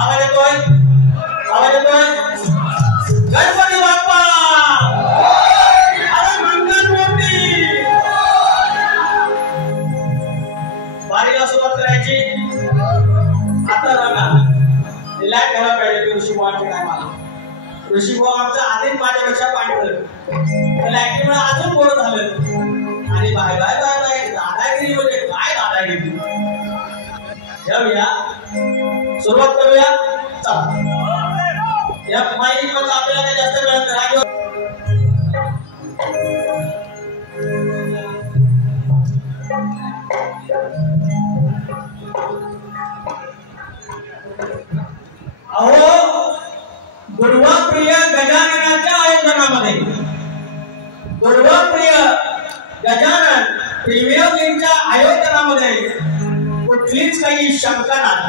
आवाज येतोय? आवाज येतोय? गणपती बाप्पा अरे मंगल मूर्ती. वारीला सुरुवात करायची. आता बघा लाईट घाला पाहिजे ऋषीबुवांच्या टायमाला. ऋषीबुवा आमचा आधीच माझ्यापेक्षा पांढरं त्याला ऍक्टिव्ह अजून गोड झालं. आणि बाय बाय बाय बाय दादागिरी म्हणजे काय दादागिरी. जाऊया सुरुवात करूया. या माहिती पण आपल्याला काही जास्त मिळत नाही. अहो दुर्वाप्रिय गजाननाच्या आयोजनामध्ये दुर्वाप्रिय गजानन प्रीमियर लीगच्या आयोजनामध्ये कुठलीच काही शंका नाही.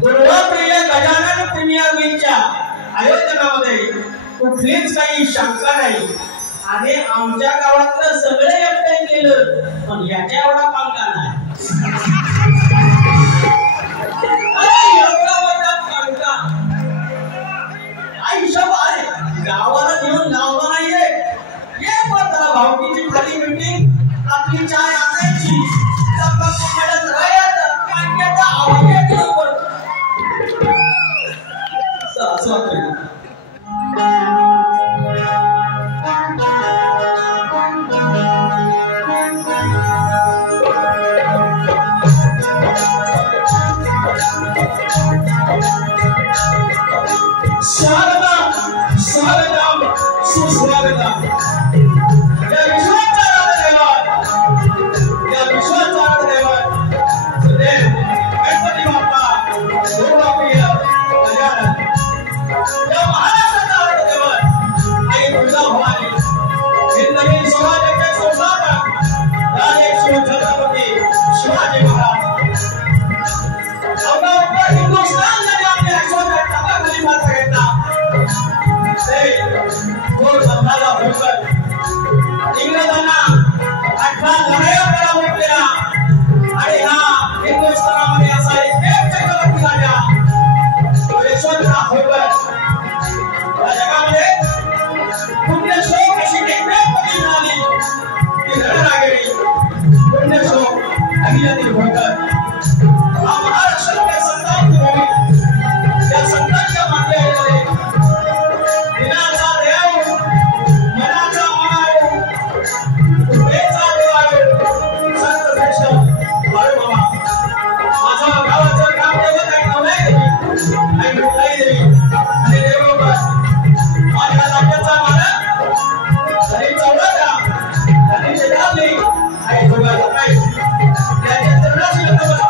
दुर्वाप्रिय गजानन प्रीमियर लीगच्या आयोजनामध्ये कुठलीच काही शंका नाही. आणि आमच्या गावातलं सगळे एकटे केलं पण याच्या एवढा पालका नाही. गावाला घेऊन लावला नाहीये. ये पण जरा भावकीची खाली मीटिंग आपली चाय आणायची. स्वागतम स्वागतम सुस्वागतम. या विश्वाचा दैवत सदैव गणपती बाप्पा दुर्वाप्रिय गजानन या महाराष्ट्राचा दैवत आई तुळजाभवानी हिंदवी स्वराज्याचे संस्थापक राजश्री छत्रपती शिवाजी महाराज अवघा हिंदुस्थानमध्ये आपल्या यशोधर टाकाखाली माता घेतला. इंग्रजांना 18 लढाया पराभूत केला. आणि हा हिंदुस्थानामध्ये असा एक चक्रवर्ती राजा यशवंतराव होळकर या जगामध्ये पुण्यश्लोक अशी एक व्यक्ती मिळाली ती रणरागिणी पुण्यश्लोक अहिल्यादेवी होळकर. हा महाराष्ट्राच्या संतांची भूमी. त्या संतांच्या माथ्यावर दिनाचा देव मनाचा माय कृपेचा देव संत श्रेष्ठ बाळूमामा. माझ्या गावाचं ग्रामदैवत आहे नवलाई देवी आणि मुक्ताई देवी आणि देवोबर. माझ्या राज्याचा मालक हरी चौदाचा हरी शेजारली आणि जोगाचा काय त्याच्या चरणाशी नमस्कार.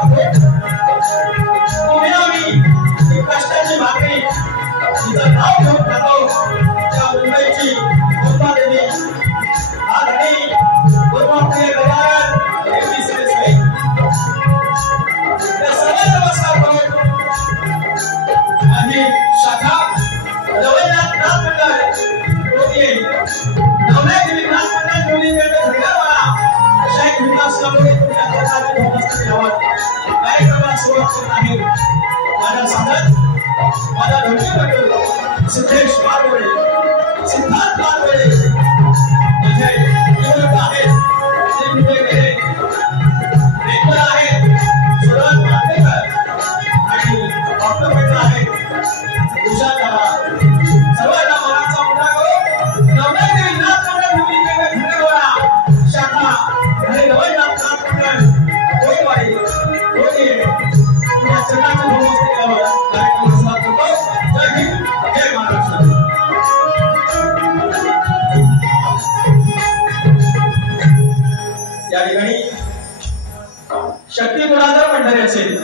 तुम्ही आम्ही कष्टाची भाकरी तिचं नाव घेऊन खातो त्या मुंबईची मुक्ता देवी. हा धनी दुर्वाप्रिय गजानन देवी श्री त्या सर्व नमस्कार करून आणि शाखा रवैनाथ नाथ मंडळ होती नवनादेवी नाथ मंडळ मुलीकडे धडकावाला अशा एक भूमिका असल्यामुळे तुमच्या घराची भूमिका घ्यावं. कार्यक्रमाला सुरुवात करत आहे. माझा साधन माझा ढोकी सिद्धेश बारवडे सिद्धार्थ बारवडे इथे निवडक आहेत. मेंबर आहेत सुरत मातेकर आणि डॉक्टर आहेत उषा चव्हाण. सर्वांना मनाचा मोठा करू नवनादेवी नाथ मंडळ भूमिकेकडे धडकवला शाखा आणि रवैनाथ नाथ मंडळ कोळवाडी होती या चरणाच्या भूमिकेवर कार्यक्रम सुरुवात करतो. जय हिंद जय महाराष्ट्र. या ठिकाणी शक्तिपुरा जर पंढरी असेल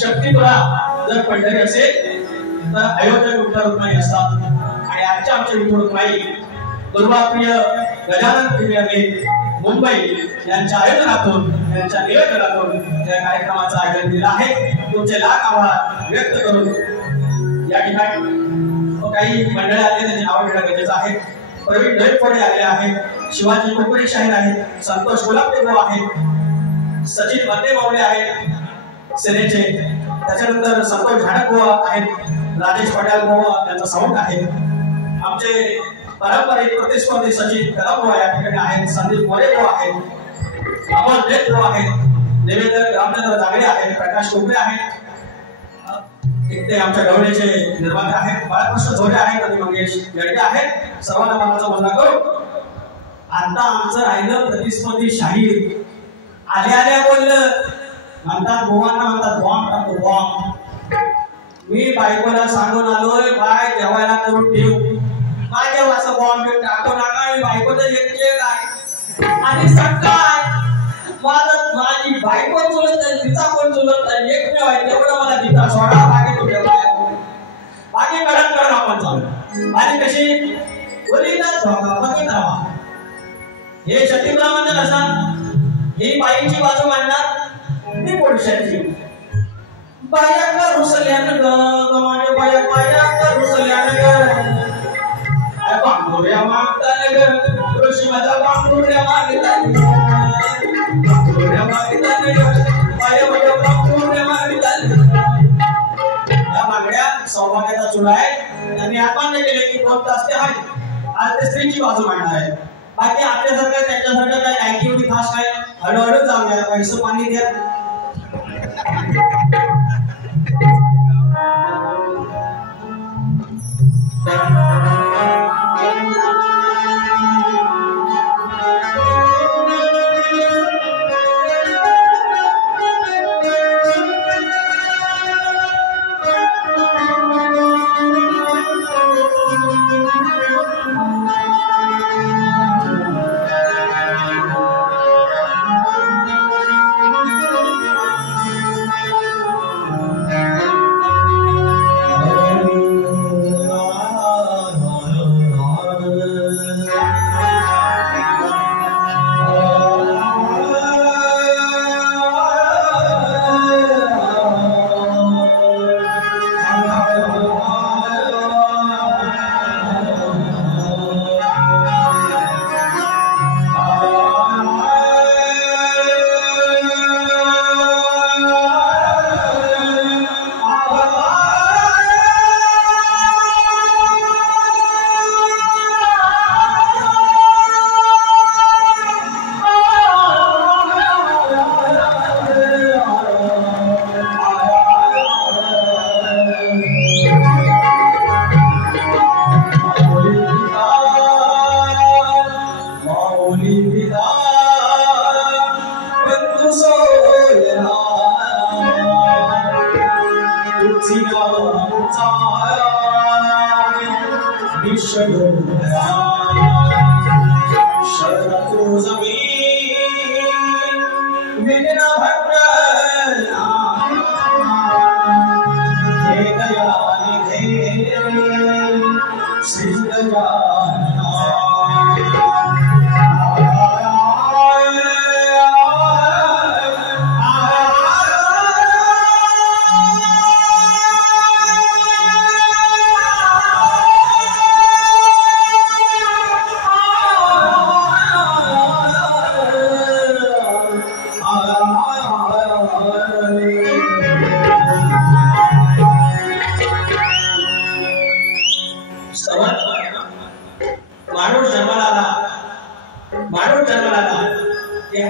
शक्तिपुरा जर पंढरी असेल तर अयोध्या विठ्ठल रुक्माई असतात. आणि आजच्या आमच्या विठ्ठल रुक्माई दुर्वाप्रिय गजानन प्रीमियर लीग मुंबई यांच्या आयोजनातून यांच्या नियोजनातून या कार्यक्रमाचं आयोजन केलं आहे. तुमचे लाख आभार व्यक्त करून या ठिकाणी काही मंडळ आले त्यांनी नाव घेणं गरजेचं आहे. प्रवीण दैफोडे आलेले आहेत. शिवाजी कोकणे शाहीर आहेत. संतोष गुलाबदेव आहेत. सचिन बंदे मावळे आहेत सेनेचे, त्याच्यानंतर संतोष झाडक बुवा आहेत, राजेश पटेल बुवा त्यांचा साऊंड आहे, आमचे पारंपरिक प्रतिस्पर्धी सचिन कदम बुवा या ठिकाणी आहेत, संदीप मोरे बुवा आहेत, अमोल देव बुवा आहेत, देवेंद्र रामचंद्र जागडे आहेत, प्रकाश टोपरे आहेत, ते आमच्या गवळीचे निर्माते आहेत, बाळकृष्ण झोडे आहेत आणि मंगेश गडके आहेत. सर्वांना मनाचा वंदन करू. आता आमचं राहिलं प्रतिस्पर्धी शाहीर. आल्या बोललं म्हणतात बुवांना म्हणतात बॉम्ब टाकतो बॉम्ब. मी बायकोला सांगून आलोय बाय जेवायला करून ठेव, माझ्या असं बॉम्ब टाकू नका, मी बायकोचं येते काय आणि सकाळ माझी बायको चुलत नाही, तिचा कोण चुलत नाही, एकमेव आहे तेवढं मला तिचा सोडा, बाकी तुझ्या बाकी कडक आपण चालू आणि कशी बोलीला बघित राहा. हे शतीप्रमाणे असणार, ही बाईची बाजू मांडणार, मी पुरुषाची. बाया रुसल्यानं ग माझ्या बाया बाया रुसल्यानं ग बांगुऱ्या मागताना ग ऋषी माझा बांगुऱ्या मागताना सौभाग्याचा चुडा आहे. त्यांनी आत्मान्य केले की दोन तास आहे, आज ते स्त्रीची बाजू मांडणार आहे. बाकी आपल्यासारखं त्यांच्यासारखं काय लायकी एवढी खास काय, हळूहळू जाऊया, पैसे पाणी द्या.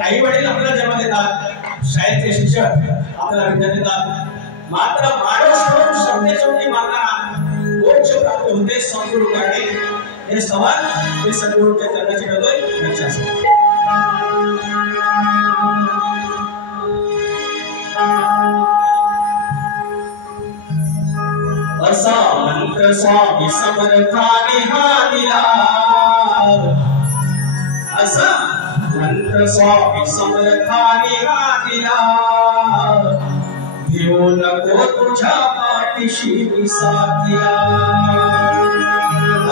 आई वडील आपल्याला जन्म देतात, शाळेचे शिक्षक आपल्याला विद्या देतात, मात्र माणूस म्हणून शब्देशब्दी मारणारा मोक्ष प्राप्त होते संपूर्णपणे. हे सवाल हे सद्गुरूंच्या चरणाची करतोय, लक्ष असो. असा मंत्र स्वामी समर्थाने हा दिला, असा मंत्र स्वामी समर्थाने हा दिला, घेऊ नको तुझ्या पाठीशी मी साथीला.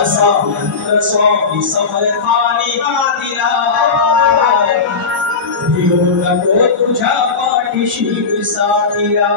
असा मंत्र स्वामी समर्थाने हा दिला, घेऊ नको तुझ्या पाठीशी मी साथीला.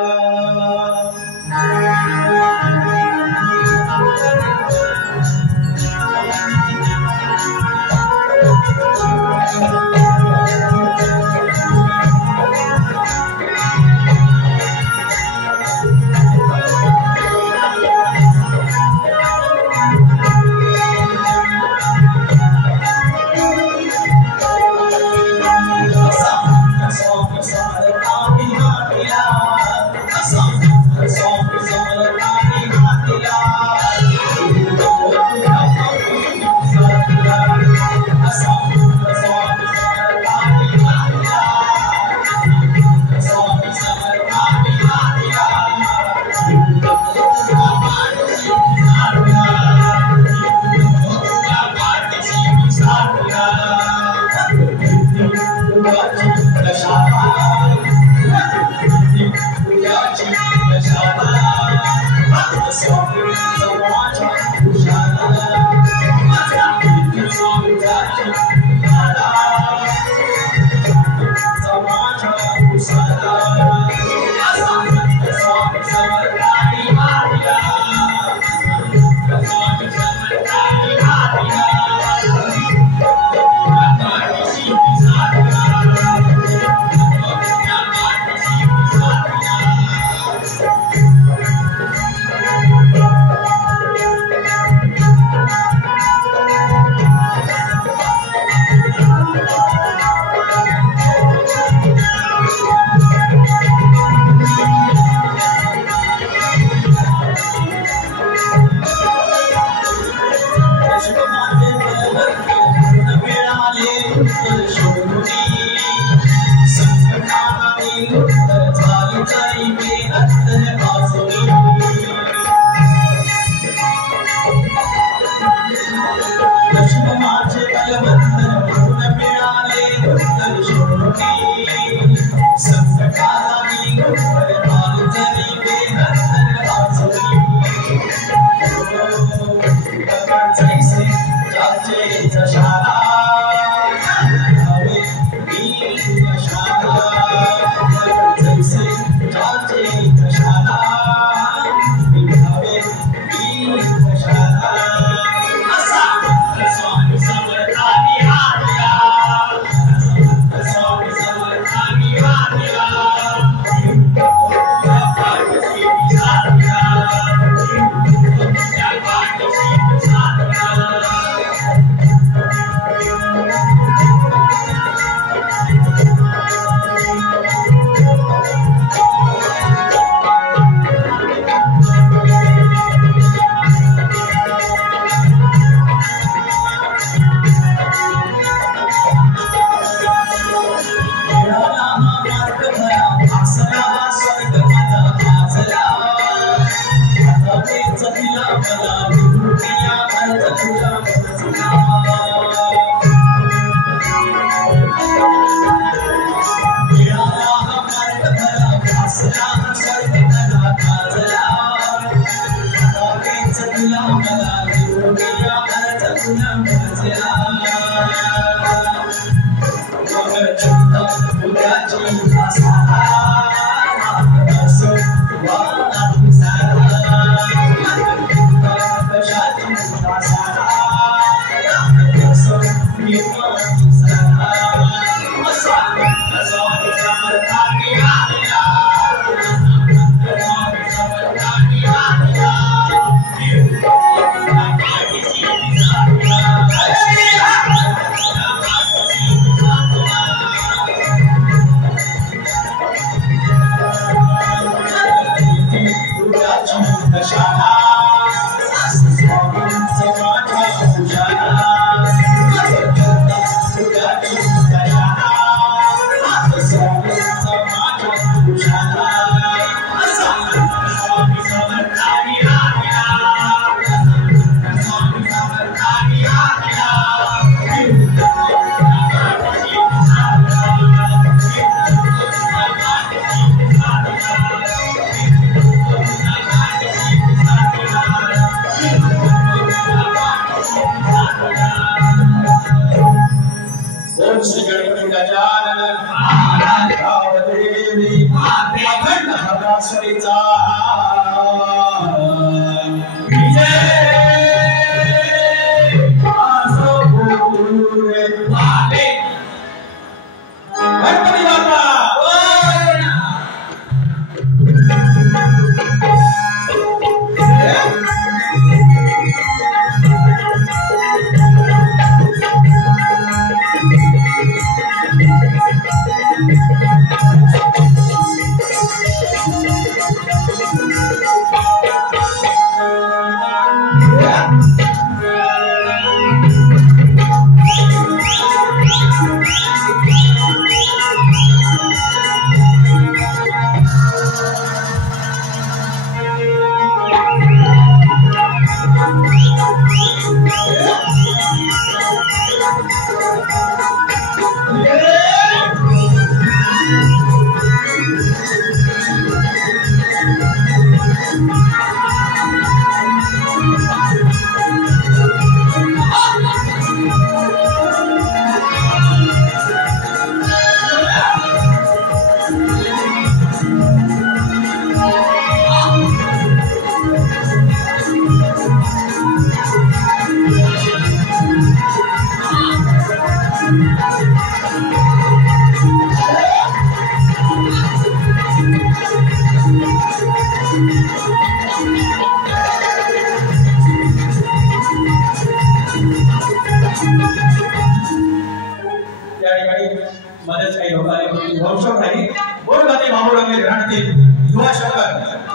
बोलगाते बाबूरांगे घराण्यातील युवा शंकर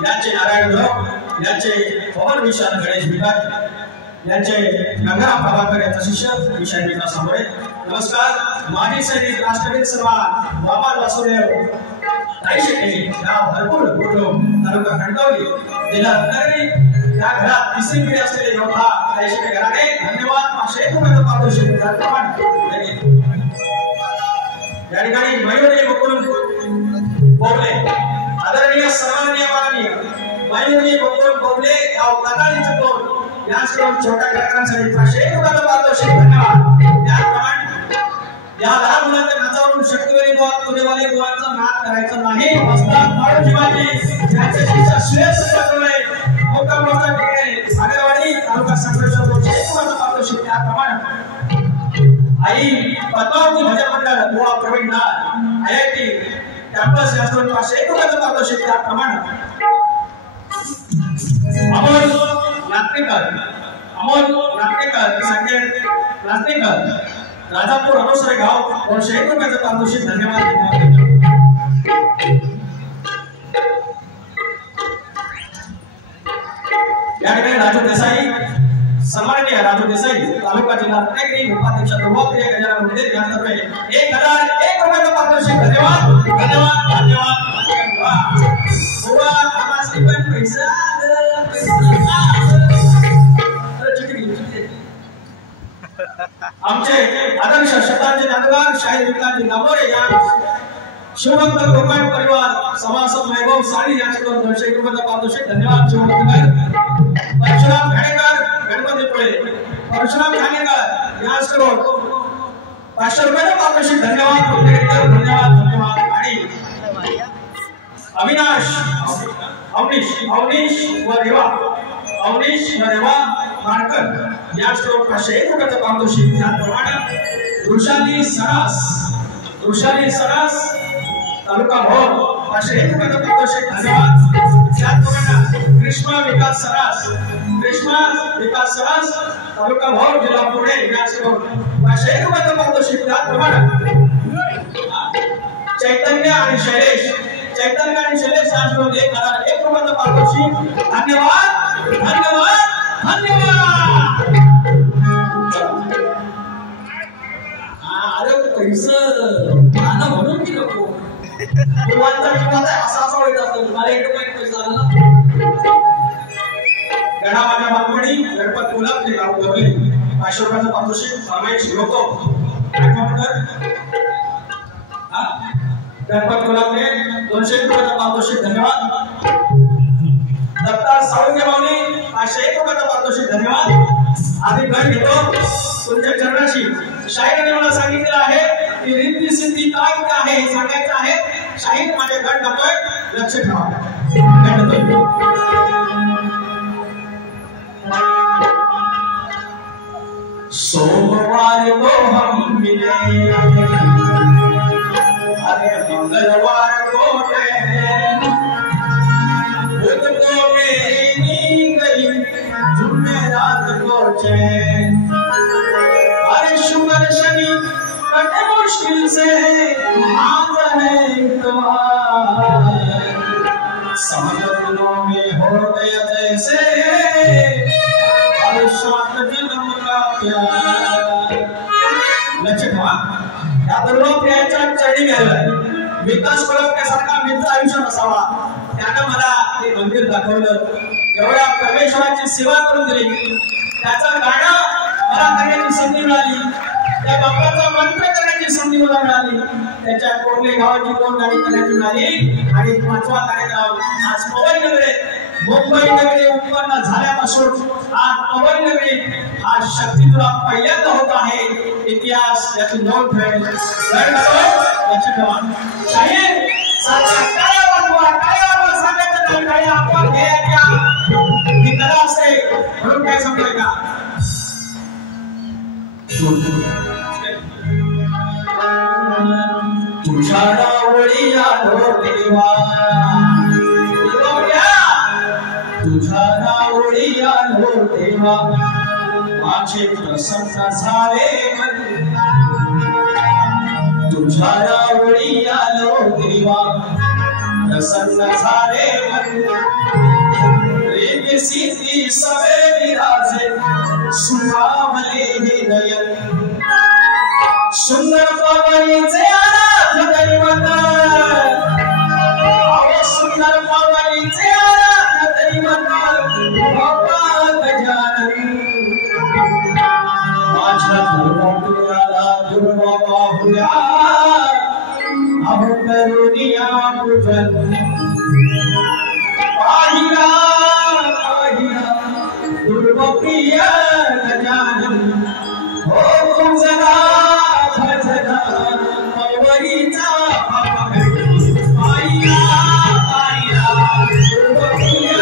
यांचे नारायण धोक यांचे पवन विशाल गणेश भिकार यांचे गंगाराम प्रभाकर यांचा शिष्य विशाल विकास सांबळे। नमस्कार। माजी सैनिक राष्ट्रवीर सन्मान बाबा वासुदेव ताई शेट्टी या भरपूर तालुका खंडवली जिल्हा रत्नागिरी या घरात तिसरी पिढी असलेले योद्धा ताई शेट्टी घराणे धन्यवाद। 500 रुपयाचा पारितोषिक या ठिकाणी मयूरी मुकुंद बोबले आदरणीय सन्माननीय माननीय मयूरी मुकुंद बोबले या कथाळी चतुर यांच्याकडून छोट्या कलाकारांसाठी 500 रुपयाचा पारितोषिक धन्यवाद। त्याप्रमाणे या लहान मुलांच्या नाचावरून शक्तिवरी गोवा तुरेवाले गोवांचा नाच करायचा नाही। वस्ताद माळू जीवाजी ज्यांचे शिष्य श्रेष्ठ करतोय मोठा मोठा ठिकाणी सागरवाडी तालुका संघर्ष मोर्चा एकूण पारितोषिक त्याप्रमाणे आई पद्मावती भजन मंडळ गोवा प्रवीण नाथ आयआयटी कॅम्पस याकडून 500 रुपयाचा पारितोषिक त्याप्रमाणे अमोल नाटकेकर संकेत नाटकेकर राजापूर अनोसरे गाव 200 रुपयाचा पारितोषिक धन्यवाद। या ठिकाणी राजू देसाई सन्माननीय राजू देसाई तालुका जिल्हा रत्नागिरी उपाध्यक्ष लोकप्रिय गजानन मंदिर यांच्यातर्फे 1001 रुपयाचा पारितोषिक धन्यवाद धन्यवाद धन्यवाद। गोवा आमासी पण पैसा आमचे आदर्श शताब्दी जादूगार शाहीर विकास गाभोरे या शिवभक्त कोकण परिवार सभासद वैभव साडी यांच्याकडून 200 रुपयाचा पारितोषिक धन्यवाद। शिवभक्त परशुराम खाणेकर गणपती पुळे परशुराम खाणेकर यांच्याकडून 500 रुपयाचा पारितोषिक धन्यवाद धन्यवाद धन्यवाद। आणि अवनीश व रेवा मानकर याचकडून 500 रुपयाचा पारितोषिक त्याप्रमाणे वृषाली सरास तालुका भोर 500 रुपयाचा पारितोषिक धन्यवाद। त्याप्रमाणे कृष्णा विकास सरास तालुका भोर जिल्हा पुणे याचकडून 500 रुपयाचा पारितोषिक त्याप्रमाणे चैतन्य आणि शैलेश यांच्याकडून 1001 रुपयाचा पारितोषिक धन्यवाद धन्यवाद धन्यवाद। अरे पैसा आता म्हणून की नको गोवांचा किंमत असा होईल असतो मला 1 रुपया पैसा आला गणा माझ्या बालपणी गणपत कोल्हापूर गाव गवले 500 रुपयाचा पारितोषिक रमेश लोको गणपत कोल्हापूर 200 रुपयाचा पारितोषिक धन्यवाद। दत्ता सावंगे माऊली 501 रुपयाचा पारितोषिक धन्यवाद। आम्ही घर घेतो तुमच्या चरणाशी शाहीराने मला सांगितलं आहे की रिद्धी सिद्धी काय आहे हे सांगायचं आहे। शाहीर माझे घर करतोय लक्ष ठेवा। सोमवार को हम मिले अरे मंगलवार को बुध को मेरी नींद गई जुमेरात को चैन अरे शुक्र शनि बड़े मुश्किल से आता है इतवार समझों में हो गया जैसे अरे सात जन्म का प्यार। लक्ष्य ठेवा या तरुण प्रियाच्या चरणी गेलाय विकास सारखा मित्र आयुष्य असावा। त्यानं मला हे मंदिर दाखवलं एवढ्या परमेश्वराची सेवा करून दिली त्याचं गाणं मला करण्याची संधी मिळाली त्या बाप्पाचा मंत्र करण्याची संधी मला मिळाली त्याच्या कोरले गावाची 2 गाणी करण्याची मिळाली। आणि 5वा कार्यक्रम आज पवन नगरी मुंबई नगरी उत्पन्न झाल्यापासून आज पवन नगरी हा शक्तीतुला पहिल्यांदा होत आहे। इतिहास याची नोंद ठेवेल लक्ष ठेवा। शाहीर काय सांगायचं काय आपण ही कला असते म्हणून काय समजलं का तुझ्या डावळी आलो देवा तुझ्या डावळी आलो देवा माझे प्रसन्न झाले तुझ्या डावळी आलो देवा प्रसन्न झाले प्रेम सिद्धी सवे विराजे सुखावले हे नयन सुंदर पवनीचे आराध्य दैवत सुंदर पवनीचे आराध्य दैवत बाबा गजानन माझ्या दुर्वाला दुर्वा हुया अब करुणिया पूजन पाहिला पाहिला दुर्वप्रिय गजानन हो तुझा भजना पवनीचा पाहिला पाहिला दुर्वप्रिय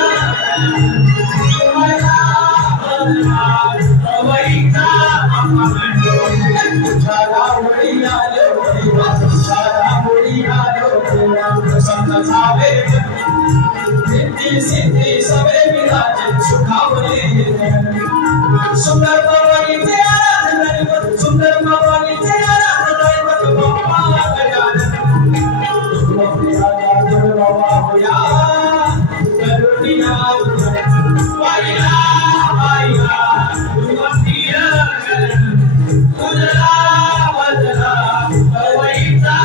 पवनीचा तुझा वडिया प्रसन्न झाले सिद्धी सवे विराजे सुखावले सुंदर पवनीचे आराध्य दैवत सुंदर पवनीचे आराध्य दैवत बाबा गजानन दुर्वा हुया करुणिया पाहिला पाहिला दुर्वप्रिय तुझा भजना पवनीचा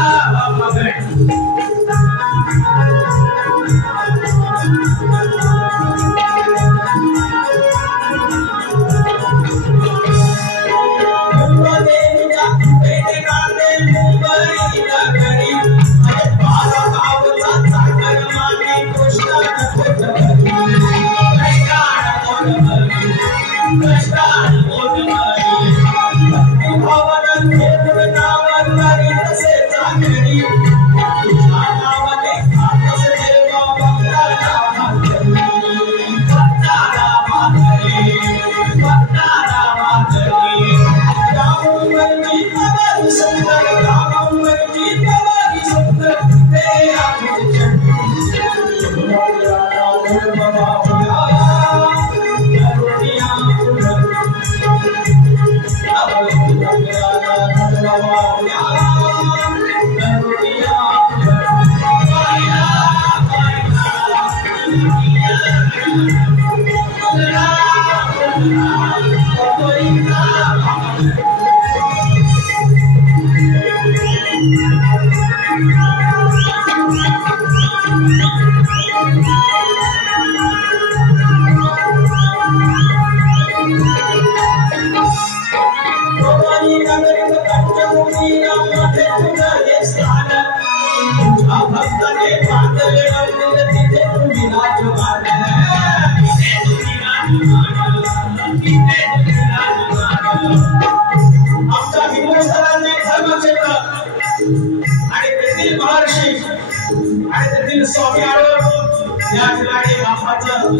स्वामी या ठिकाणी बापाचं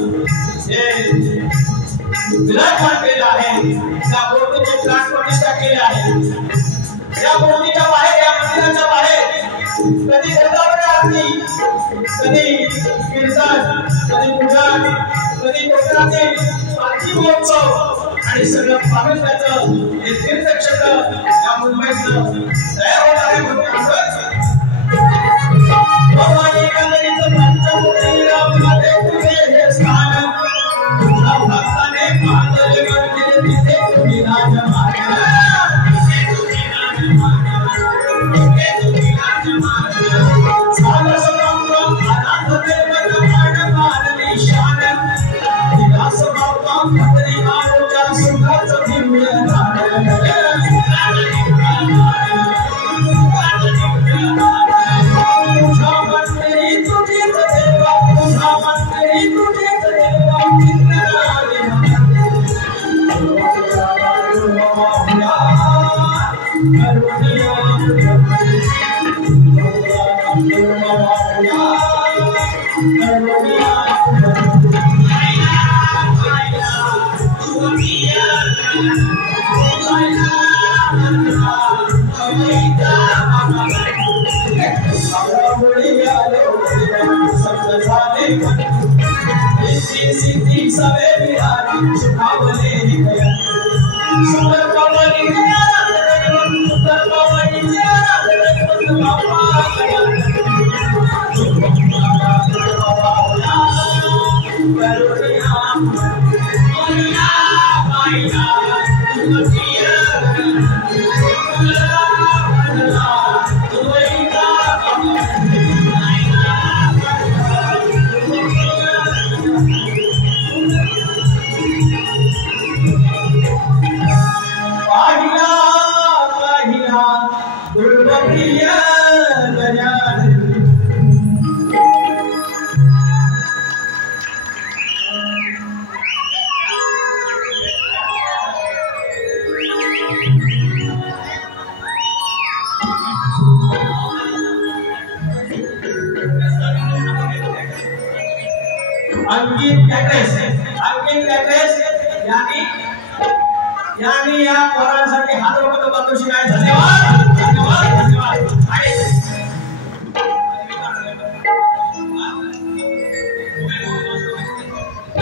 विराजमान केलं आहे त्या मूर्तीचे प्राण प्रतिष्ठा केले आहे या मूर्तीच्या बाहेर या मंदिराच्या बाहेर कधी गंगावळ आरती कधी कीर्तन कधी पूजन कधी कोकणातील पालखी महोत्सव आणि सगळं पाहून त्याचं हे तीर्थक्षेत्र या मुंबईचं तयार होत आहे म्हणून भवानी गणेश पंचमुखी राममध्ये तुझे हे स्थान तुझ्या भक्ताने पाहतले मंदिर तिथे तुम्ही राजमान झालं सगळं अनाथ देवत मानवी शान विलास बाबा भद्री मारुच्या सुखाचं दिव्य सिद्धि सवे विराजे सुखावले सुंदर पवनीचे आराध्य सुंदर पवनीचे आराध्य बाबा यांनी या पोरांसाठी हात रोखत बातोशी काय धन्यवाद धन्यवाद धन्यवाद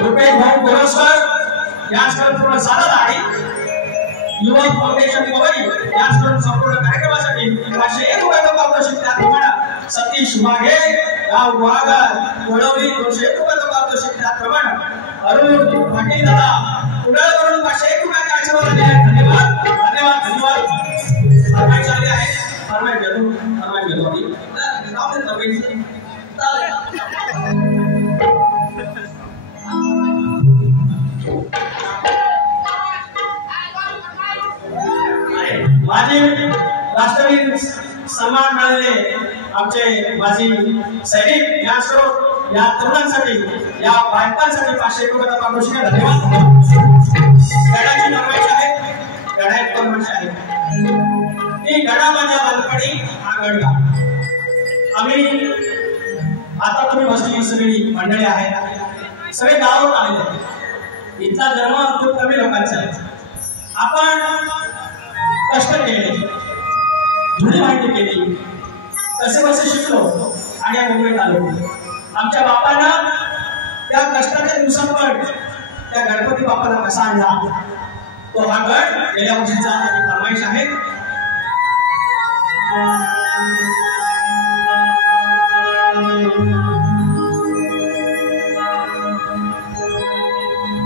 रुपेश भाऊ बोरसकर याचकडून सादर आहे युवा फाउंडेशन गोवरी याचकडून संपूर्ण कार्यक्रमासाठी 501 रुपयाचा पारितोषिक त्याप्रमाणे सतीश मागे गाव वागा वडवली 201 रुपयाचा पारितोषिक त्याप्रमाणे अरुण पाटील दादा पुढाकडून 501 रुपयाचा आशीर्वाद दिला धन्यवाद धन्यवाद धन्यवाद फरमाईश आली आहे फरमाईश घेतो मी नाव देतो माझे राष्ट्रवीर सन्मान मिळाले आमचे माजी सैनिक या तरुणांसाठी या बायकांसाठी 500 रुपयाचा पारितोषिक धन्यवाद गडाची फरमाईश आहे गडाची फरमाईश आहे ती गडा माझ्या बालपणी हा गडगा आम्ही आता तुम्ही बसलेली सगळी मंडळी आहेत सगळे गावावर आलेले इथला जन्म खूप कमी लोकांचा आहे आपण कष्ट केले जुनी माहिती केली कसे कसे शिकलो आणि या मुंबईत आलो आमच्या बापांना त्या कष्टाच्या दिवसात पण त्या गणपती बाप्पाला कसा आणला तो हा गड गेल्या वर्षीचा फरमाईश आहे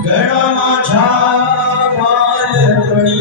गड माझ्या बालपणी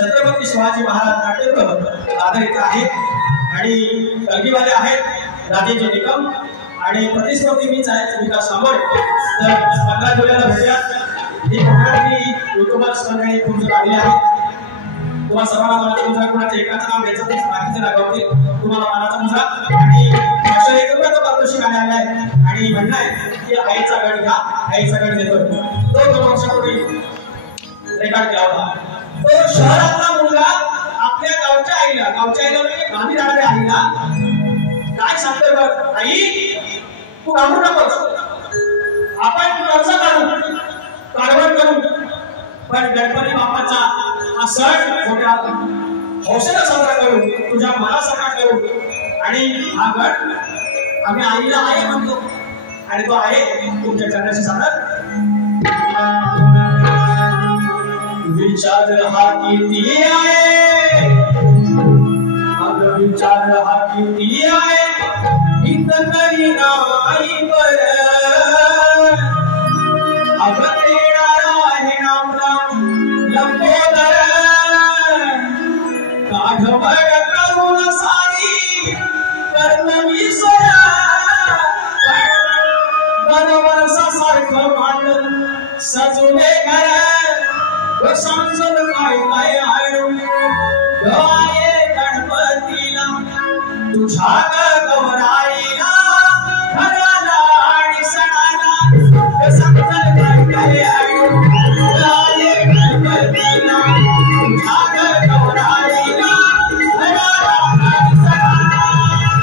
छत्रपती शिवाजी महाराज नाट्यगृह आधारित आहे आणि कलगीवाले आहेत राजेश निकम आणि प्रतिस्पर्धी मीच आहे विकास सांगोळे तर 15 जुलैला भेटूया ही कोकणातली युट्यूबर्स मंडळी तुमची आलेली आहे तुम्हाला सर्वांना मला तुमच्या कोणाचं एकाचं नाव घ्यायचं ते बाकीचे दाखवतील तुम्हाला मानाचा मुजरा आणि 501 रुपयाचा पारितोषिक आलेला आहे आणि म्हणणं आहे की आईचा गड घ्या आईचा गड देतो तो 2 वर्षापूर्वी रेकॉर्ड केला होता तो शहरातला मुलगा आपल्या गावच्या आईला म्हणजे गावी राहणाऱ्या आईला काय सांगतोय बघ, आई तू घाबरू नकोस, आपण कर्ज करू, कारवण करू, पण गणपती बाप्पाचा हा सण मोठ्या हौसेला साजरा करू, तुझ्या मनासारखा करू. आणि हा गण आम्ही आईला आहे म्हणतो आणि तो आहे तुमच्या चरणाशी सादर. विचार हा किती आहे, अगं विचार हा किती आहे, इथं काही नाही बर, अगं येणार आहे नामराम लंबोदर, काढवड करून सारी कर्मवी सोया, वर्षासारखं मांडून सजवले घर, सांसद काय काय आडून गाये गणपतीला तुझ्या गौराईला घराला आणि सणाला, सांसद काय काय आडून गाये गणपतीला तुझ्या गौराईला घराला आणि सणाला,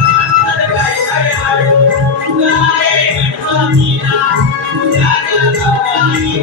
सांसद काय काय आडून गाये गणपतीला तुझ्या गौराईला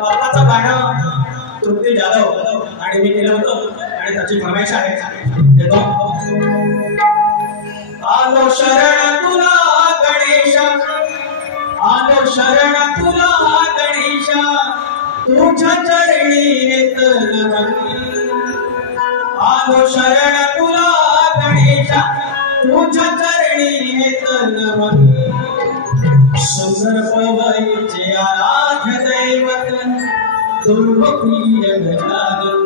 बाप्पाचं गाणं तृप्ती जाधव आणि मी केलं होतं आणि त्याची फरमाईश आहे. आलो शरण तुला गणेश, आलो शरण तुला गणेश, तुझ्या चरणी येतन, आलो शरण तुला गणेश, तुझ्या चरणी येतन, सुंदर पवईचे आराध्य दैवत दुर्गप्रिय गजानन,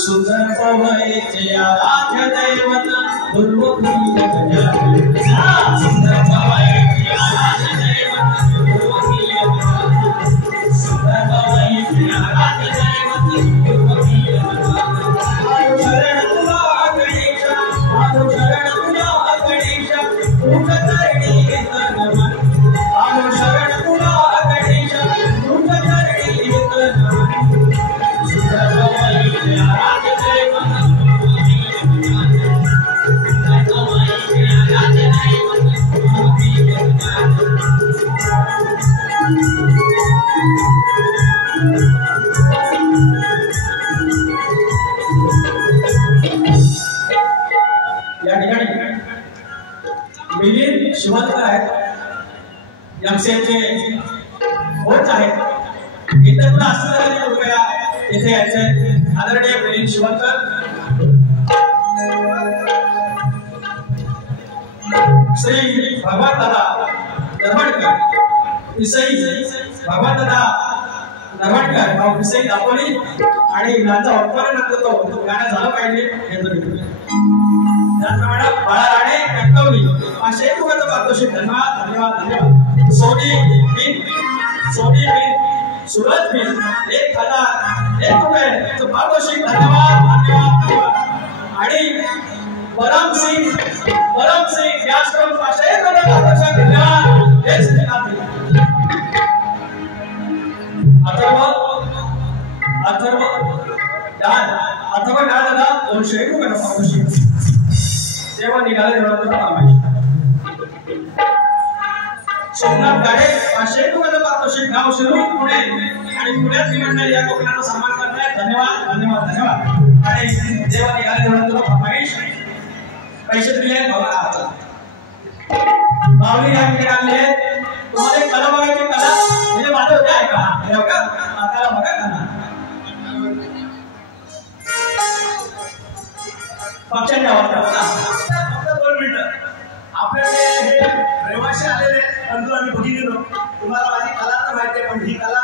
सुंदर पवईचे आराध्य दैवत दुर्गप्रिय गजानन, सुंदर पवईचे आराध्य दैवत दुर्गप्रिय गजानन, सुंदर पवईचे आराध्य दैवत दुर्गप्रिय गजानन, आलो शरण तुला गणेश, आलो शरण तुला गणेश, तुझ्या चरणी येतन, आलो शरण तुला गणेश, तुझ्या चरणी येतन, सुंदर पवईचे आराध्य दैवत सुंदर पवईचे आराध्य दैवत दुर्गप्रिय गजानन. या ठिकाणी मिलिंद शिवणकर आहेत, एमसीएचे कोच आहेत, इतर असणारे कृपया इथे यायचे. आदरणीय मिलिंद शिवणकर, श्री भगवान दादा नरवणकर विषयी, भगवान दादा नरवणकर गाव विषयी दापोली आणि यांचा वापरनंतर तो गाणं झालं पाहिजे हे तर. त्याचप्रमाणे बाळा राणे कणकवली 500 रुपयाचा पारितोषिक. धन्यवाद धन्यवाद धन्यवाद. सोनी बिन सूरज बिन 1001 रुपये पारितोषिक. धन्यवाद धन्यवाद धन्यवाद. आणि परम सिंग व्यास करून 500 रुपयाचा पारितोषिक. धन्यवाद. हे सिद्धनाथ अथर्व दादा 200 रुपयाचा पारितोषिक. तेव्हा निघाले सोमनाथ गाडे 500 रुपयाचा पारितोषिक. गाव शिरूर पुणे आणि पुण्यात मंडळी या कोकणाचा सन्मान करतायत. धन्यवाद धन्यवाद धन्यवाद. आणि देवा निघाले तुला फरमाईश पैसे दिले बाबा बावली या ठिकाणी आणले. तुम्हाला कला बघायची, कला म्हणजे माझं होते आहे का कला बघा कला पक्षांच्या वाटतात 2 मिनिटं. आपल्याकडे हे रहिवासी आलेले बंधू आणि भगिनींनो, तुम्हाला माझी कला तर माहिती आहे, पण ही कला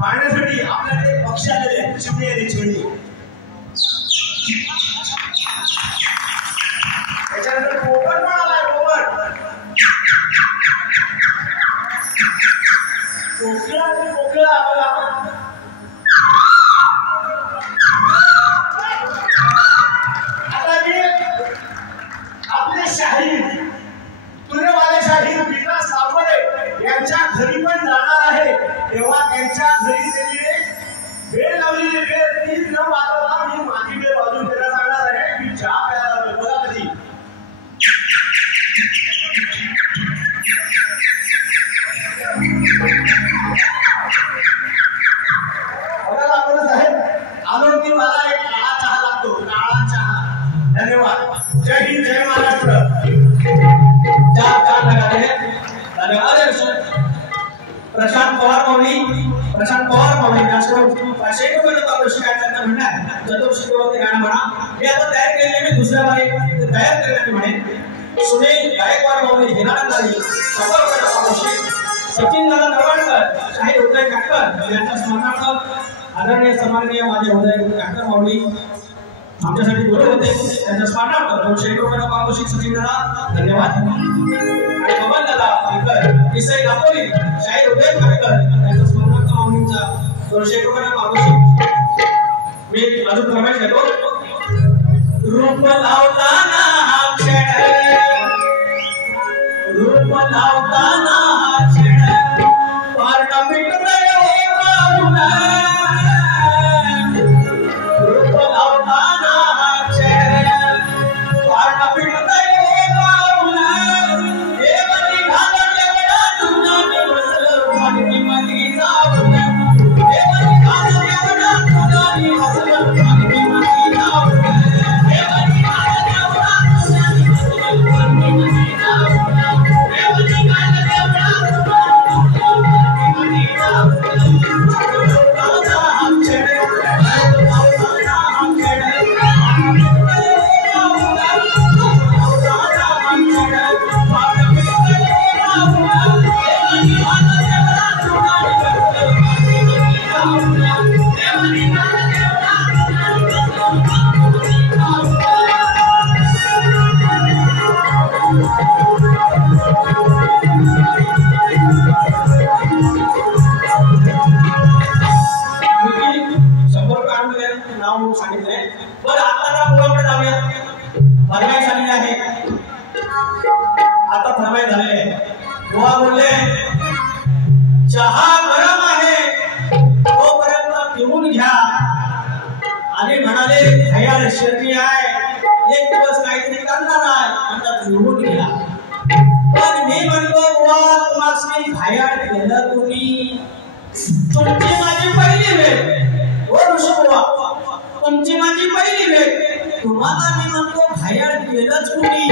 पाहण्यासाठी आपल्याकडे पक्षी आलेले आहेत. चिमणी आणि चिमणी त्याच्यानंतर पोपट पण आलाय. कोकिळा आणि कोकिळा बघा. आता मी आपले शाहीर तुरेवाले शाहीर विकास सावळे यांच्या घरी पण जाणार आहे. तेव्हा त्यांच्या घरी त्यांनी वेळ लावलेली वेळ 3 न वाजवता मी माझी वेळ वाजून त्याला सांगणार आहे. मी चहा प्यायला लावले बघा कधी. बघा आपण साहेब आलो की मला एक काळा चहा लागतो. काळा चहा. धन्यवाद. जय हिंद जय महाराष्ट्र. धन्यवाद. प्रशांत पवार माऊली नाशिक पाचशेकडे म्हणणार चतुर्शिकोवरती गाणं म्हणा. हे आता तयार केलेले मी दुसऱ्या बारी तयार करण्याचे म्हणे. सुनील गायकवाड माऊली हिरानंदारी सचिन दादा नरवाडकर शाहीर उदय काटकर यांच्या स्मरणार्थ आदरणीय सन्माननीय माझे उदय काटकर माऊली आमच्यासाठी बोलत होते. त्यांच्या स्मरणार्थ 200 रुपये पारितोषिक सचिन दादा धन्यवाद. आणि बबन दादा पालकर विषय दापोली शाहीर उदय काटकर यांच्या स्मरणार्थ माऊलींचा 200 रुपये पारितोषिक. मी अजून प्रवेश घेतो. रूप लावताना रूप लावताना पारणा मिटतय बाबूला. रूप लावताना पारणा मिटतय बाबूला. देवनी घाला देवळा तुझा दिवस मागणी मागणी जाऊन. देवनी घाला देवळा तुझा दिवस मागणी मागणी जाऊन. देवनी घाला देवळा तुझा दिवस मागणी मागणी जाऊन. देवनी घाला देवळा नाव सांगितलंय. बरं आता मुलाकडे जाऊया. फरमाईश झालेली आहे. आता फरमाईश झालेली आहे. बुवा बोलले चहा गरम आहे तोपर्यंत पिऊन घ्या. आणि म्हणाले भैयाला शर्मी आहे 1 दिवस काहीतरी करणार आहे म्हणतात पिऊन घ्या. पण मी म्हणतो बुवा तुम्हाला भैयाड केलं तुम्ही. तुमची माझी पहिली वेळ. हो ऋषी बुवा तुमची माझी पहिली वेळ. तुम्हाला मी म्हणतो भैयाड केलंच कुणी.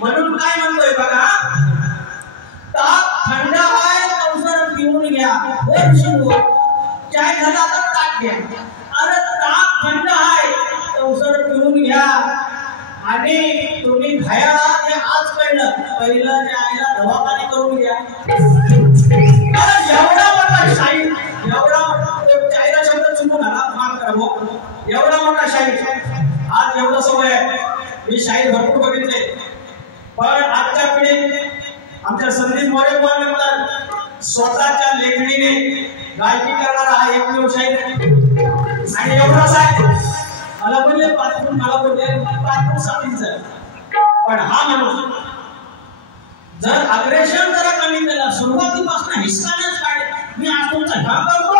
म्हणून काय म्हणतोय बघा. ताप थंड आहे अवसर पिऊन घ्या. हो ऋषी बुवा चाय झाला तर ताक घ्या. अरे ताप थंड आहे अवसर पिऊन घ्या. आणि तुम्ही भैयाला हे आज कळलं. पहिलं चायला दवाखाने करून घ्या. एवढा मोठा शाहीर एवढा चायला शब्द चुकून आला माफ करा. एवढा मोठा शाहीर आज एवढं सवय आहे. मी शाहीर भरपूर बघितले पण आजच्या पिढीत आमच्या संदीप मोरे म्हणतात स्वतःच्या लेखणीने गायकी करणारा हा एकमेव शाहीर. आणि एवढाच आहे. मला बोलले पाचपूर साथीचं. पण हा माणूस जर अग्रेशन जरा कमी केला सुरुवातीपासून हिस्सानेच काढे. मी आज तुमचा ह्या करतो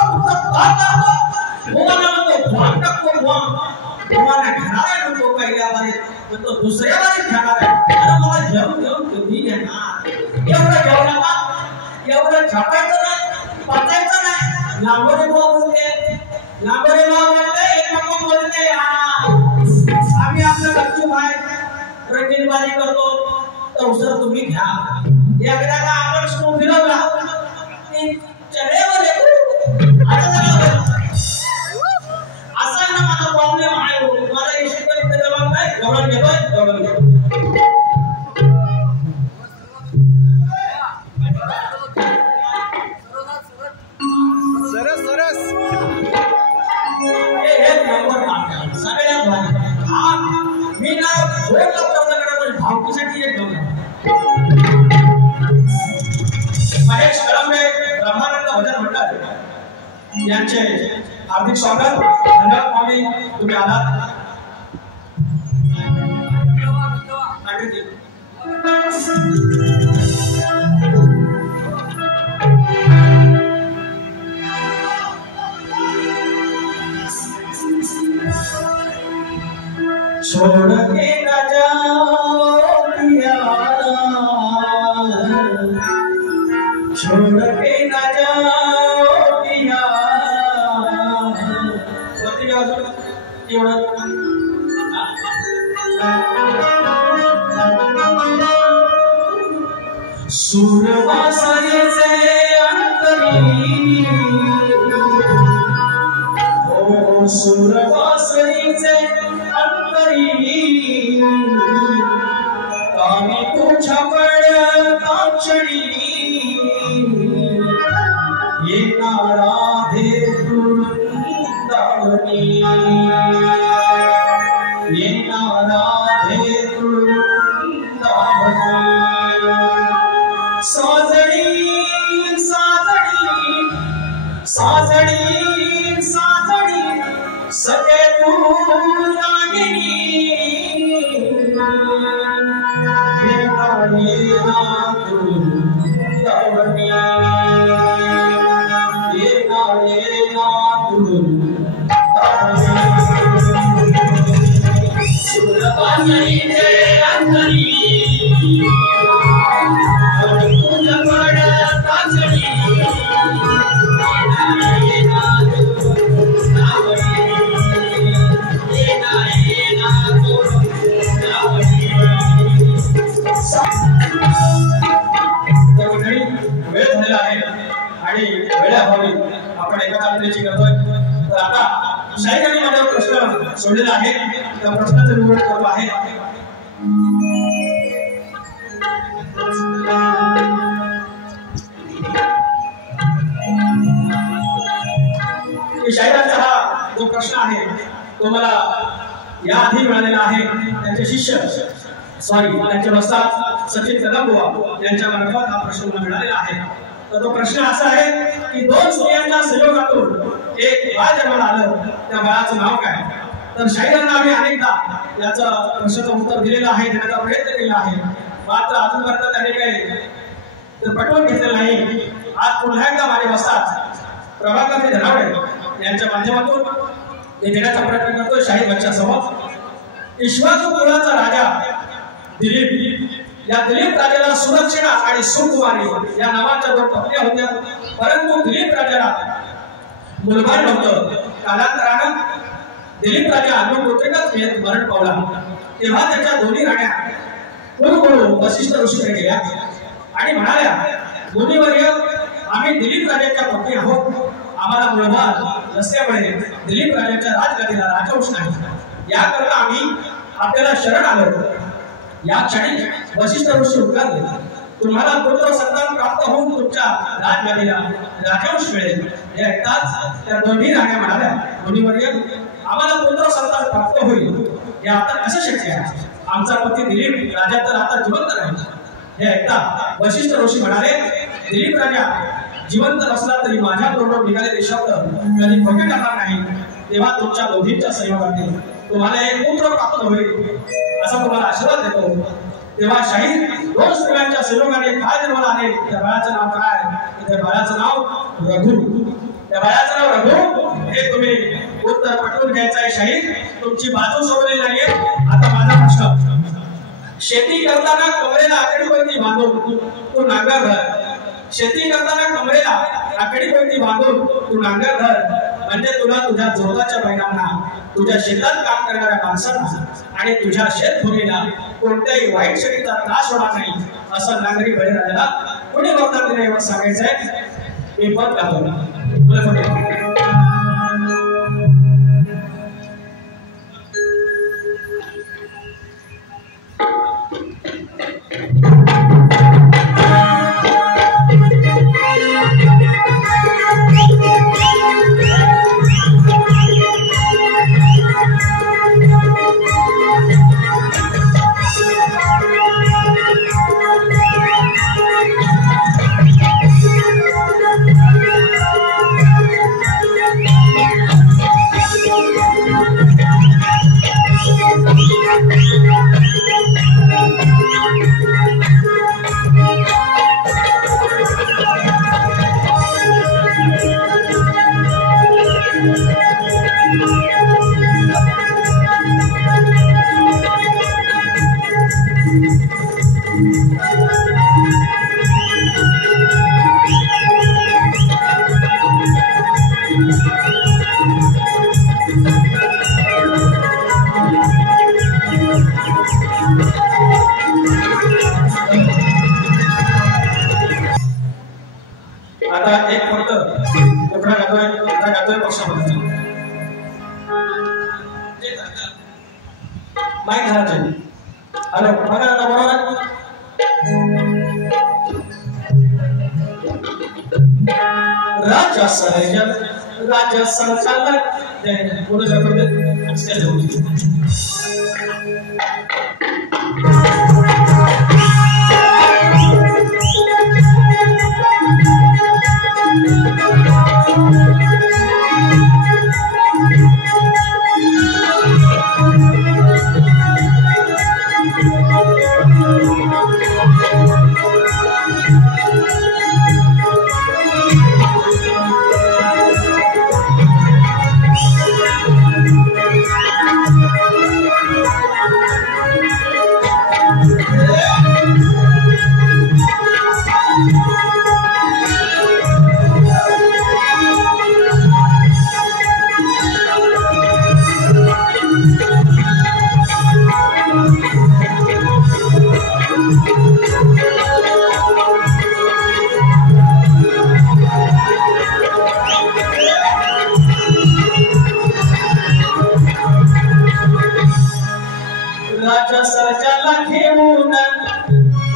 तुम्हाला म्हणतो भाग टाकतो तुम्हाला घेणार आहे म्हणतो पहिल्या बारीत म्हणतो दुसऱ्या बारीत घेणार आहे. अरे मला घेऊन तुम्ही घेणार. एवढं घेऊ नका. एवढं छापायचं नाही पचायचं नाही. लांबोरे भाऊ बोलते एक नको बोलते. आम्ही आपलं गपचूप आहे रंगीनबाजी करतो तर सर तुम्ही घ्या. एकदा का आपण स्कूल फिरवला असा ना माझा प्रॉब्लेम आहे. मला इशू करीत जबाब नाही. गवळण घेतोय सगळ्यात मी ना भावकीसाठी एक घेऊन महेश कळंबे ब्रह्मानंद भजन मंडळ यांचे हार्दिक स्वागत. धन्यवाद माऊली, तुम्ही आलात. छोड़ के न जाओ पिया, छोड़ के न जाओ पिया. सूरवासरीचे अंतरी, हो सूरवासरीचे कामी तुझ्या पडताक्षणी येणार आहे वृंदावनी, येणार आहे वृंदावनी. साजणी साजणी साजणी साजणी सखे तू रागिनी, येना तू वृंदावनी, येना तू सूरवासरीचे अंतरी, तुझ्या पडताक्षणी वेळ झालेला आहे आणि वेळाभावी आपण एकाग्रतेची करतोय. तर आता शाहीरांनी माझ्यावर प्रश्न सोडलेला आहे, त्या प्रश्नाचं निवड करतो आहे. शाहीरांचा हा जो प्रश्न आहे तो मला याआधी मिळालेला आहे. त्यांचे शिष्य त्यांचे वस्ताद सचिन कदमबुवा यांच्या मार्फत हा प्रश्न मला मिळालेला आहे. तर तो प्रश्न असा आहे की दोन स्त्रियांच्या संयोगातून एक बाळ जन्माला आलं, त्या बाळाचं नाव काय? तर शाहीरांना आम्ही अनेकदा याचं प्रश्नाचं उत्तर दिलेलं आहे, देण्याचा प्रयत्न केला आहे, मात्र अजूनपर्यंत त्यांनी काही पटवून घेतलेलं नाही. आज पुन्हा एकदा माझे वस्ताद प्रभाकर धनावडे यांच्या माध्यमातून हे देण्याचा प्रयत्न करतोय शाहीर बच्चा समोर. ईश्वासू कुळाचा राजा दिलीप, या दिलीप राजाला सुदक्षिणा आणि सुकुमारी या नावाच्या दोन पत्न्या होत्या, परंतु दिलीप राजाला मुलबाळ नव्हतं. कालांतरानं दिलीप राजा अनुपुत्रिकच घेत मरण पावला. तेव्हा त्याच्या दोन्ही राण्या कुलगुरू वशिष्ठ ऋषीकडे गेल्या आणि म्हणाल्या, मुनिवर्य, आम्ही दिलीप राजाच्या पत्नी आहोत. आम्हाला मुलबाळ नसल्यामुळे दिलीप राजाच्या राजगादीला राजवंश नाही. याकरता आम्ही आपल्याला शरण आलो. या क्षणी वशिष्ठ ऋषी उद्गारले, तुम्हाला पुत्र संतान प्राप्त होऊन तुमच्या राजगादीला राजवंश मिळेल. हे ऐकताच त्या दोन्ही राण्या म्हणाल्या, मुनिवर्य, आम्हाला पुत्र संतान प्राप्त होईल हे आता कसं शक्य आहे? आमचा पती दिलीप राजा तर आता जिवंत नाही. हे ऐकता वशिष्ठ ऋषी म्हणाले, दिलीप राजा जिवंत नसला तरी माझ्या तोंडून निघालेले शब्द कधी खोटे करणार नाही. तेव्हा तुमच्या दोघींच्या संयोगाने तुम्हाला एक पुत्र प्राप्त होईल असा तुम्हाला आशीर्वाद देतो. तेव्हा शाहीर दोन स्त्रियांच्या संयोगाने काय जन्माला आले, त्या बाळाचं नाव काय? त्या बाळाचं नाव रघु. त्या बाळाचं नाव रघु हे तुम्ही उत्तर पटवून घ्यायचं आहे. शाहीर तुमची बाजू सोडलेली नाहीये. आता माझा प्रश्न, शेती करताना कमरेला आकडीपैकी बांधून तू नांगर धर. शेती करताना कमरेला आकडीपैकी बांधून तू नांगर धर, म्हणजे तुला तुझ्या जोराच्या बैलांना, तुझ्या शेतात काम करणाऱ्या माणसांना आणि तुझ्या शेतभूमीला कोणत्याही वाईट शक्तीचा त्रास होणार नाही, असं नांगरी बळीराजाला कोणी वरदान दिलं एवढं सांगायचंय. मी पण गातो. आता एक फक्त कोकणा गातोय पक्षामध्ये माईक घालायचे. हॅलो बघा आता बरोबर राजा सरकारला पुढे जातो.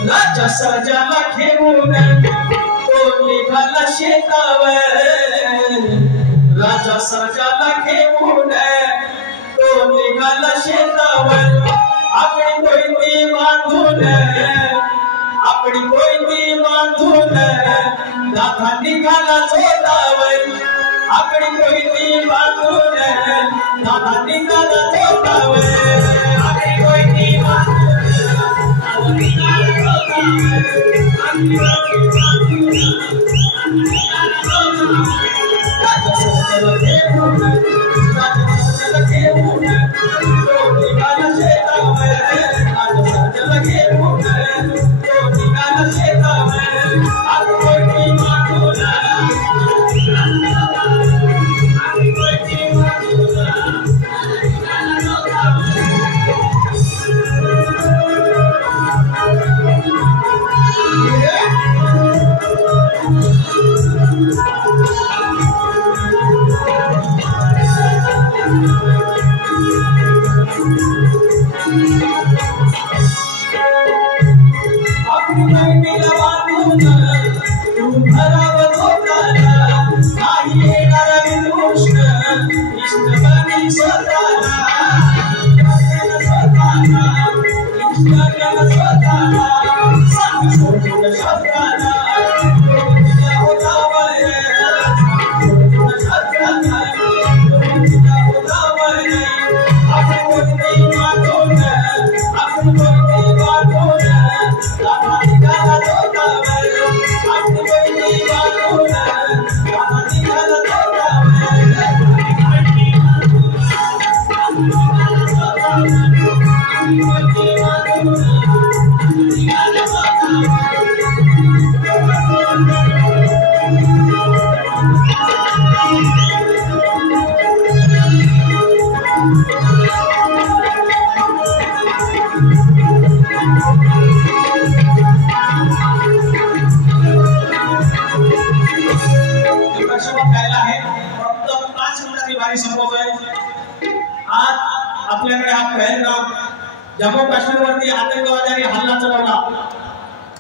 राजा सर्जाला घेऊन तो निघाला शेतावर. राजा सर्जाला घेऊन तो निघाला शेतावर. आपली कोयती बांधून दादा निघाला शेतावर. आपली कोयती बांधून दादा निघाला शेतावर. आपली कोयती बांधून आपल्याकडे हा पहलगाम जम्मू काश्मीरवरती आतंकवाद्यांनी हल्ला चढवला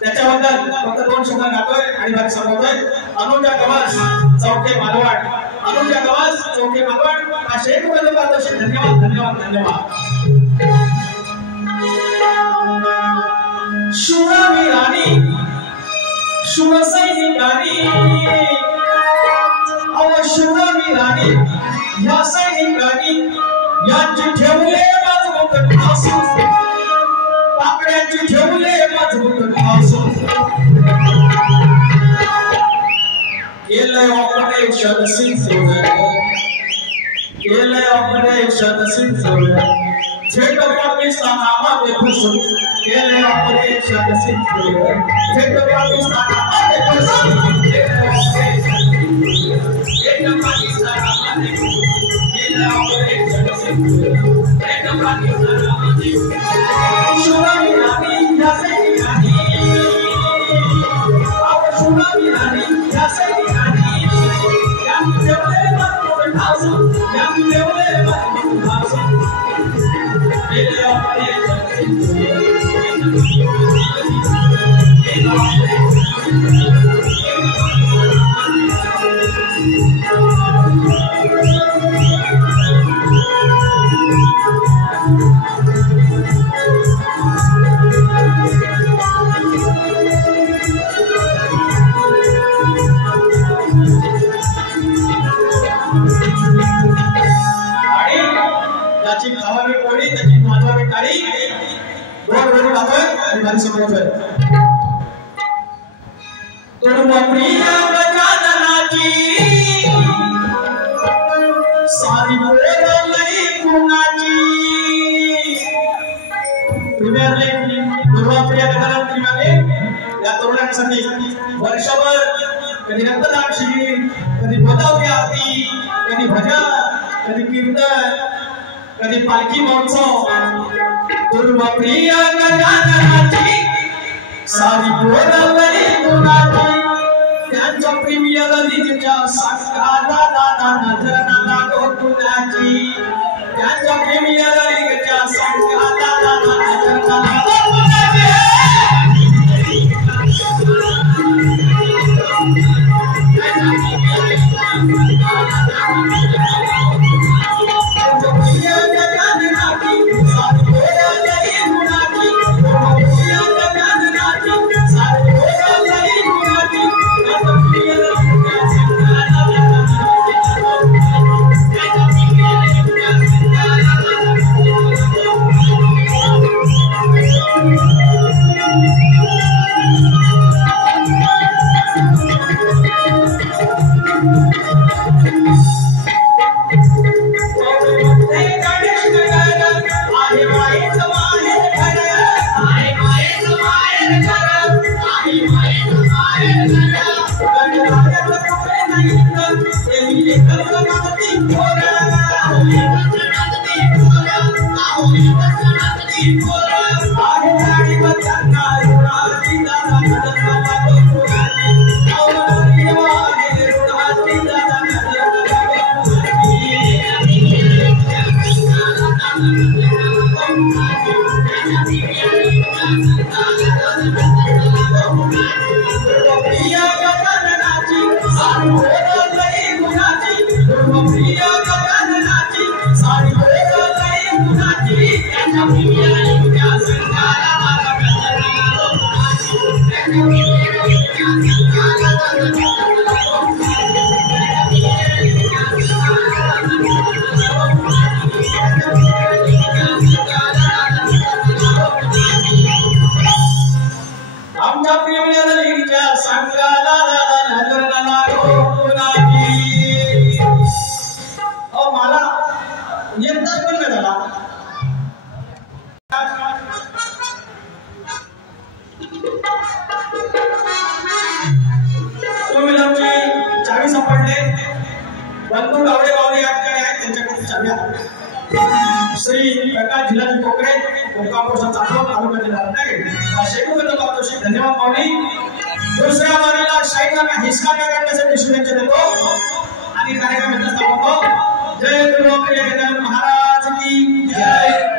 त्याच्याबद्दल फक्त 2 शब्द गातोय आणि बाकी सांगतोय. अनुजा गवास चौके मालवण. अनुजा गवास चौके मालवण. हा शेख मध्ये पाहतो. धन्यवाद धन्यवाद धन्यवाद. शुरावी राणी शुरसैनिकांनी शुरावी राणी या सैनिकांनी यांची ठेवले मजबूत ठासून. पाकड्यांची ठेवले मजबूत ठासून. केलंय ऑपरेशन सिंचोड. केलंय ऑपरेशन सिंचोड. थेट पाकिस्तानामध्ये घुसून. केलंय ऑपरेशन सिंचोड. थेट पाकिस्तानामध्ये घुसून. थेट पाकिस्तानामध्ये वर्षभर कधी रक्तदान शिबिर, कधी गोदावरी आरती, कधी भजन, कधी कीर्तन, कधी पालखी महोत्सव, पूर्वप्रिय गजाननाची सारी गोदावरी गुणाची, त्यांच्या प्रिमियर लीगच्या साक्षाला दादा नजर लागो तुझ्याची, त्यांच्या प्रिमियर लीगच्या साक्षाला दादा नजर लागो तुझ्याची. श्री प्रकाश जिल्हाजी कोकरे ओंकारपोषण चाकवत तालुका जिल्हा रत्नागिरी शेकूबंद पातोशी धन्यवाद पाहुणे. दुसऱ्या बारीला शाहीरांना हिसका करण्यासाठी शुभेच्छा देतो आणि कार्यक्रम इथं थांबवतो. जय गुरुप्रिय गजानन महाराज की जय.